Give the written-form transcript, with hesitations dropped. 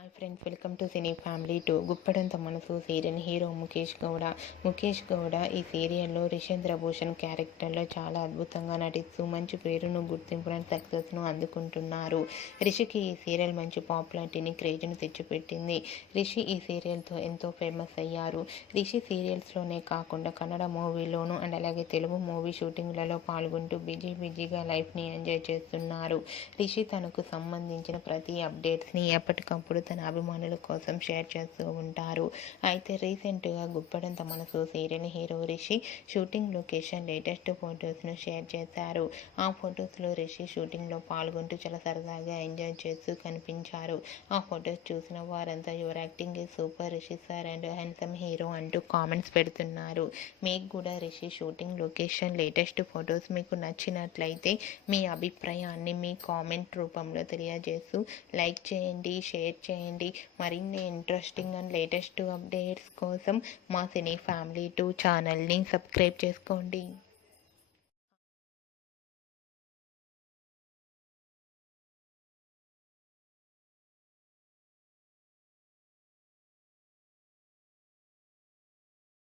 Hi friends, welcome to cine family 2. Guppedantha Manasu serial hero Mukesh Gowda ఈ సీరియల్లో రిషేంద్ర భూషణ్ క్యారెక్టర్లో చాలా అద్భుతంగా నటిస్తూ మంచి పేరును, గుర్తింపును, సక్సెస్ను అందుకుంటున్నారు. రిషికి ఈ సీరియల్ మంచి పాపులారిటీని, క్రేజ్ను తెచ్చిపెట్టింది. రిషి ఈ సీరియల్తో ఎంతో ఫేమస్ అయ్యారు. రిషి సీరియల్స్లోనే కాకుండా కన్నడ మూవీలోను అండ్ అలాగే తెలుగు మూవీ షూటింగ్లలో పాల్గొంటూ బిజీగా లైఫ్ని ఎంజాయ్ చేస్తున్నారు. రిషి తనకు సంబంధించిన ప్రతి అప్డేట్స్ని ఎప్పటికప్పుడు తన అభిమానుల కోసం షేర్ చేస్తూ ఉంటారు. అయితే రీసెంట్గా Guppedantha Manasu serial hero Rishi shooting location latest ఫొటోస్ను షేర్ చేశారు. ఆ ఫొటోస్లో రిషి షూటింగ్లో పాల్గొంటూ చాలా సరదాగా ఎంజాయ్ చేస్తూ కనిపించారు. ఆ ఫొటోస్ చూసిన వారంతా your acting is super Rishi sir and handsome hero అంటూ కామెంట్స్ పెడుతున్నారు. మీకు కూడా Rishi shooting location latest photos మీకు నచ్చినట్లయితే మీ అభిప్రాయాన్ని మీ కామెంట్ రూపంలో తెలియజేస్తూ లైక్ చేయండి, షేర్ చేయండి. మరిన్ని ఇంట్రెస్టింగ్ అండ్ లేటెస్ట్ అప్డేట్స్ కోసం మా సినీ ఫ్యామిలీ 2 ఛానల్ని సబ్స్క్రైబ్ చేసుకోండి.